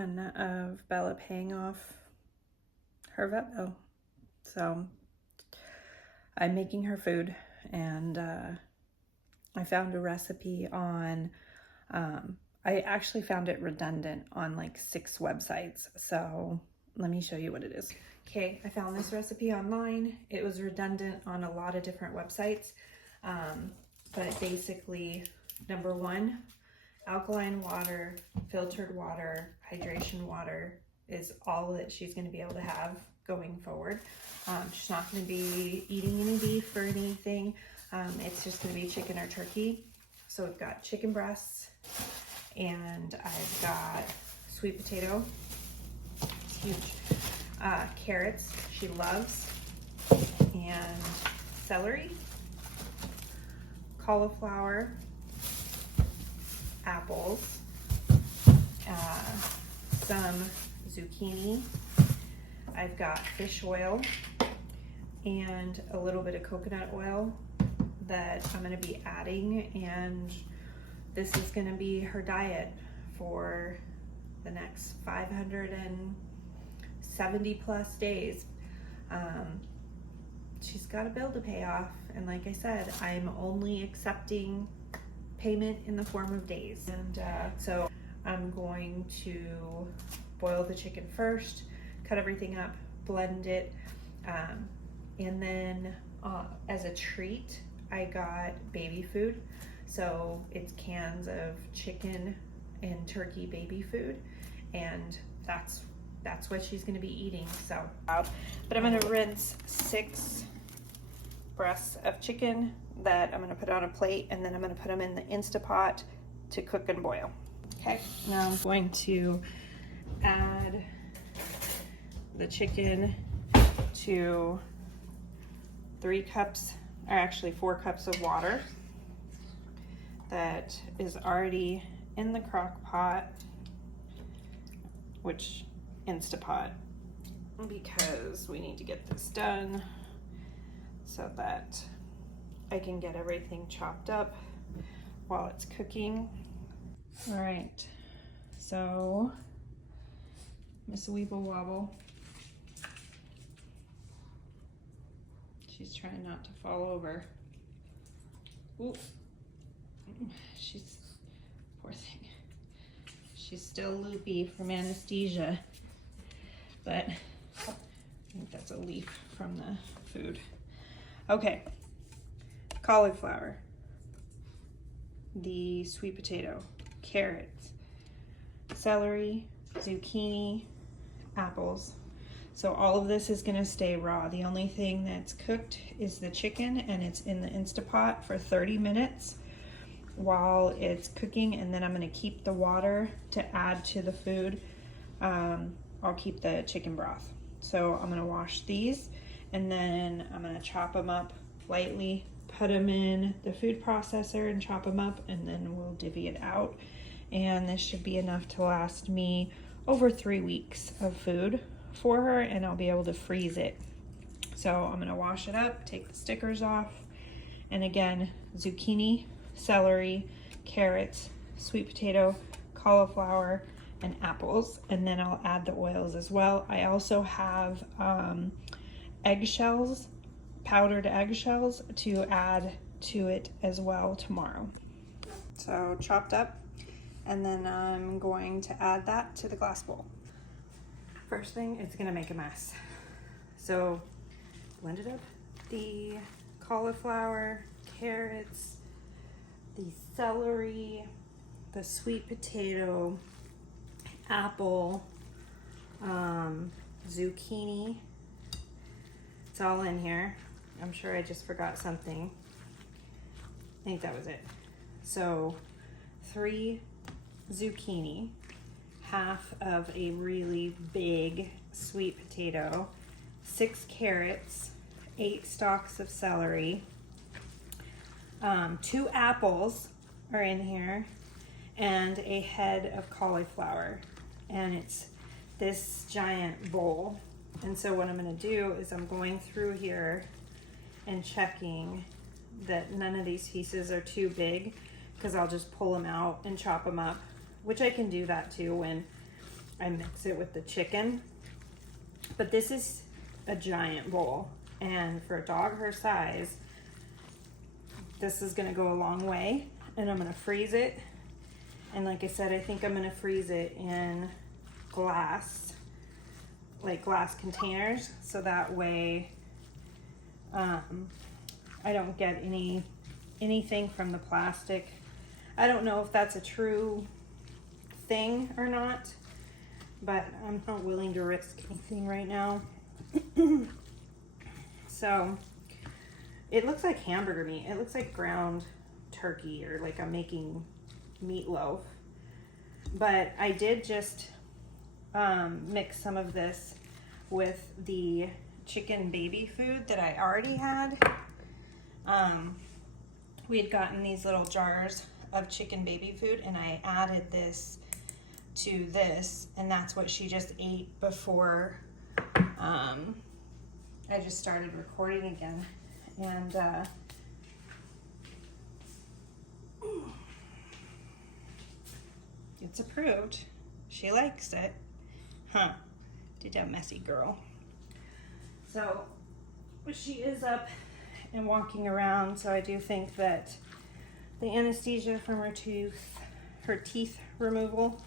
one of Bella paying off her vet bill. So I'm making her food, and I found a recipe on, I actually found it redundant on like 6 websites. So let me show you what it is. Okay, I found this recipe online. It was redundant on a lot of different websites. But basically, number 1, alkaline water, filtered water, hydration water is all that she's going to be able to have going forward. She's not going to be eating any beef or anything. It's just going to be chicken or turkey. So we've got chicken breasts, and I've got sweet potato, it's huge, carrots she loves, and celery, cauliflower, apples, some zucchini. I've got fish oil and a little bit of coconut oil that I'm going to be adding, and this is going to be her diet for the next 570 plus days. She's got a bill to pay off, and like I said, I'm only accepting payment in the form of days. And so I'm going to boil the chicken first, cut everything up, blend it, and then as a treat I got baby food. So it's cans of chicken and turkey baby food, and that's what she's going to be eating. So, but I'm going to rinse 6 breasts of chicken that I'm going to put on a plate, and then I'm going to put them in the Instapot to cook and boil. Okay, now I'm going to add the chicken to 3 cups, or actually 4 cups of water that is already in the crock pot, which Instapot, because we need to get this done so that I can get everything chopped up while it's cooking. All right, so Miss Weeble Wobble, she's trying not to fall over. Ooh, she's, poor thing. She's still loopy from anesthesia, but I think that's a leaf from the food. Okay, cauliflower, the sweet potato, carrots, celery, zucchini, apples. So all of this is gonna stay raw. The only thing that's cooked is the chicken, and it's in the Instapot for 30 minutes while it's cooking, and then I'm gonna keep the water to add to the food. I'll keep the chicken broth. So I'm gonna wash these, and then I'm gonna chop them up lightly, put them in the food processor and chop them up, and then we'll divvy it out. And this should be enough to last me over 3 weeks of food for her, and I'll be able to freeze it. So I'm gonna wash it up, take the stickers off, and again, zucchini, celery, carrots, sweet potato, cauliflower, and apples, and then I'll add the oils as well. I also have eggshells, powdered eggshells, to add to it as well tomorrow. So chopped up, and then I'm going to add that to the glass bowl. First thing, it's gonna make a mess. So blended up the cauliflower, carrots, the celery, the sweet potato, apple, zucchini. It's all in here. I'm sure I just forgot something. I think that was it. So 3 zucchini, half of a really big sweet potato, 6 carrots, 8 stalks of celery, 2 apples are in here, and a head of cauliflower. And it's this giant bowl. And so what I'm going to do is I'm going through here and checking that none of these pieces are too big, because I'll just pull them out and chop them up, which I can do that too when I mix it with the chicken. But this is a giant bowl, and for a dog her size, this is gonna go a long way. And I'm gonna freeze it. And like I said, I think I'm gonna freeze it in glass, like glass containers, so that way I don't get anything from the plastic. I don't know if that's a true thing or not, but I'm not willing to risk anything right now. So it looks like hamburger meat. It looks like ground turkey, or like I'm making meatloaf. But I did just mix some of this with the chicken baby food that I already had. We had gotten these little jars of chicken baby food, and I added this to this, and that's what she just ate before I just started recording again. And it's approved. She likes it. Huh. Did that messy girl. So she is up and walking around, so I do think that the anesthesia from her teeth removal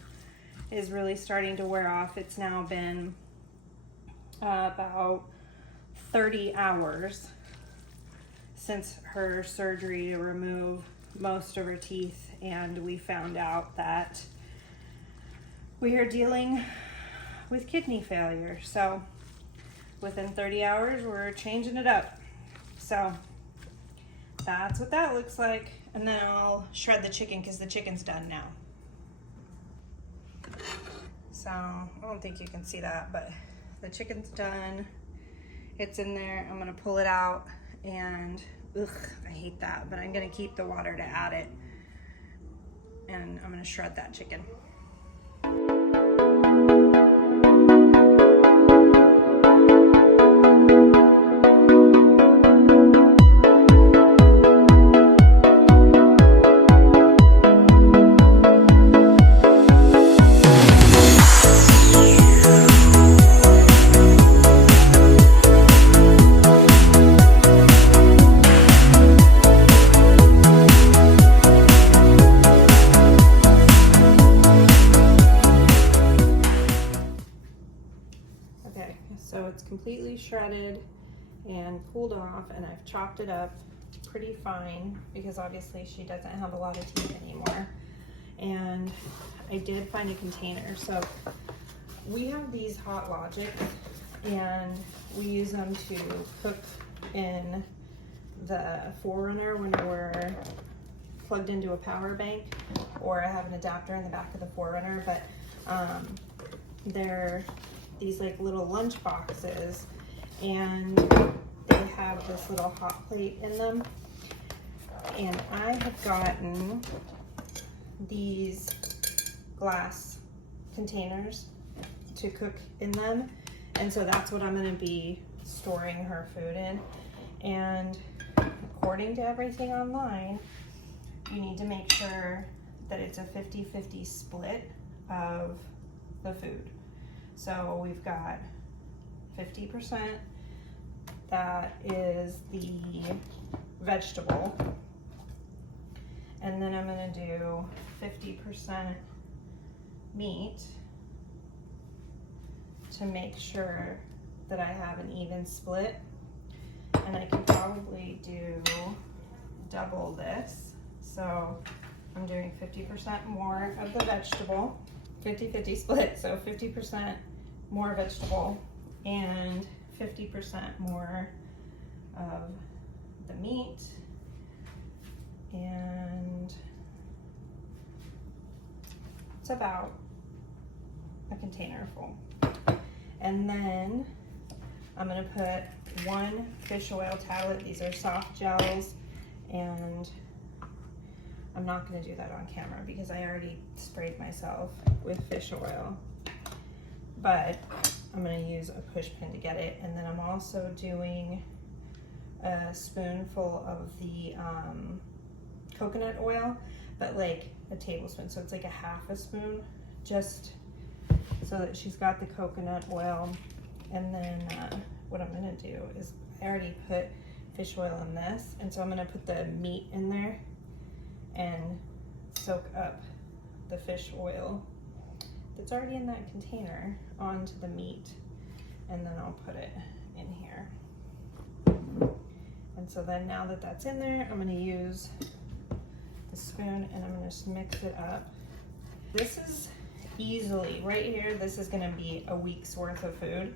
is really starting to wear off. It's now been about 30 hours since her surgery to remove most of her teeth, and we found out that we are dealing with kidney failure. So within 30 hours, we're changing it up. So that's what that looks like. And then I'll shred the chicken because the chicken's done now. So I don't think you can see that, but the chicken's done. It's in there. I'm gonna pull it out, and I hate that, but I'm gonna keep the water to add it. And I'm gonna shred that chicken. So it's completely shredded and cooled off, and I've chopped it up pretty fine because obviously she doesn't have a lot of teeth anymore. And I did find a container. So we have these Hot Logic, and we use them to cook in the 4Runner when we're plugged into a power bank, or I have an adapter in the back of the 4Runner. But they're these like little lunch boxes, and they have this little hot plate in them. And I have gotten these glass containers to cook in them, and so that's what I'm going to be storing her food in. And according to everything online, you need to make sure that it's a 50-50 split of the food. So we've got 50% that is the vegetable, and then I'm going to do 50% meat to make sure that I have an even split. And I can probably do double this. So I'm doing 50% more of the vegetable, 50-50 split, so 50% more vegetable and 50% more of the meat, and it's about a container full. And then I'm gonna put 1 fish oil tablet. These are soft gels, and I'm not gonna do that on camera because I already sprayed myself with fish oil. But I'm gonna use a push pin to get it. And then I'm also doing a spoonful of the coconut oil, but like a tablespoon. So it's like a half a spoon, just so so that she's got the coconut oil. And then what I'm gonna do is I already put fish oil in this, and so I'm gonna put the meat in there and soak up the fish oil that's already in that container onto the meat, and then I'll put it in here. And so then now that that's in there, I'm gonna use the spoon and I'm gonna just mix it up. This is easily, right here, this is gonna be a week's worth of food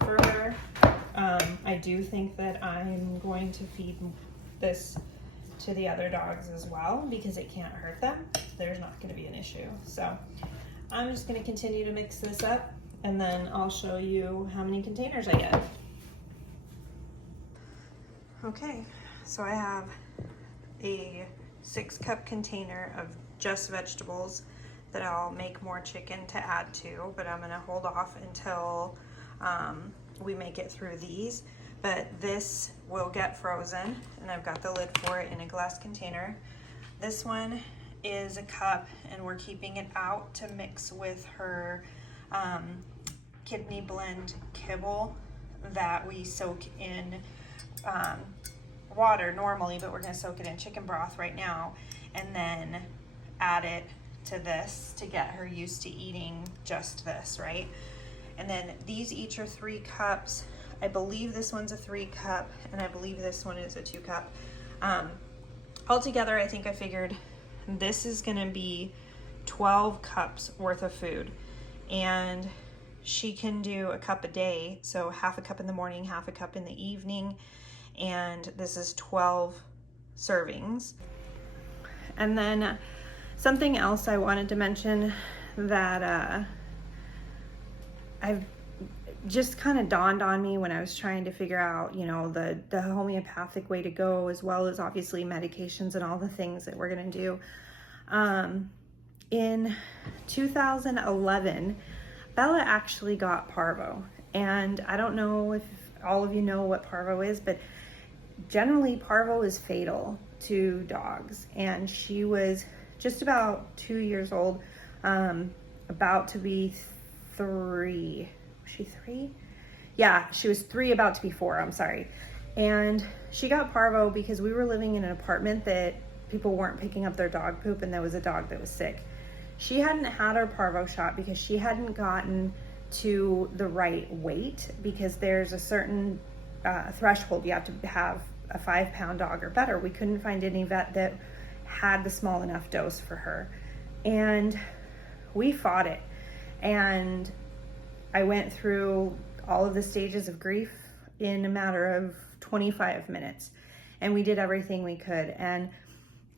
for her. I do think that I'm going to feed this to the other dogs as well because it can't hurt them. There's not gonna be an issue. So I'm just gonna continue to mix this up, and then I'll show you how many containers I get. Okay, so I have a 6-cup container of just vegetables that I'll make more chicken to add to, but I'm gonna hold off until we make it through these. But this will get frozen, and I've got the lid for it in a glass container. This one is a cup, and we're keeping it out to mix with her kidney blend kibble that we soak in water normally, but we're gonna soak it in chicken broth right now, and then add it to this to get her used to eating just this, right? And then these each are 3 cups. I believe this one's a 3-cup, and I believe this one is a 2-cup. Altogether, I think I figured this is gonna be 12 cups worth of food, and she can do a cup a day, so half a cup in the morning, half a cup in the evening, and this is 12 servings. And then something else I wanted to mention that I've just kind of dawned on me when I was trying to figure out, you know, the homeopathic way to go, as well as obviously medications and all the things that we're gonna do. In 2011, Bella actually got parvo, and I don't know if all of you know what parvo is, but generally parvo is fatal to dogs, and she was just about 2 years old, about to be 3. Was she 3? Yeah, she was 3, about to be 4, I'm sorry. And she got parvo because we were living in an apartment that people weren't picking up their dog poop, and there was a dog that was sick. She hadn't had her parvo shot because she hadn't gotten to the right weight, because there's a certain threshold. You have to have a 5-pound dog or better. We couldn't find any vet that had the small enough dose for her, and we fought it. And I went through all of the stages of grief in a matter of 25 minutes, and we did everything we could. And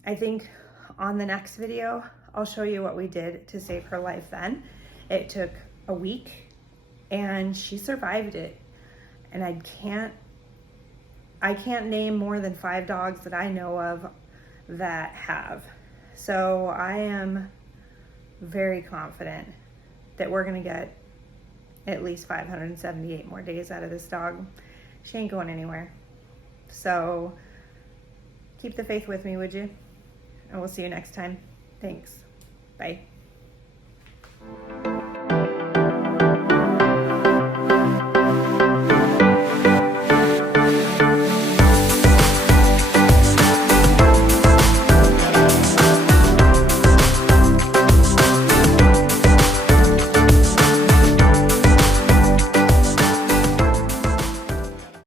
I think on the next video, I'll show you what we did to save her life then. It took a week, and she survived it. And I can't name more than 5 dogs that I know of that have. So I am very confident that we're gonna get at least 578 more days out of this dog. She ain't going anywhere. So keep the faith with me, would you? And we'll see you next time. Thanks. Bye.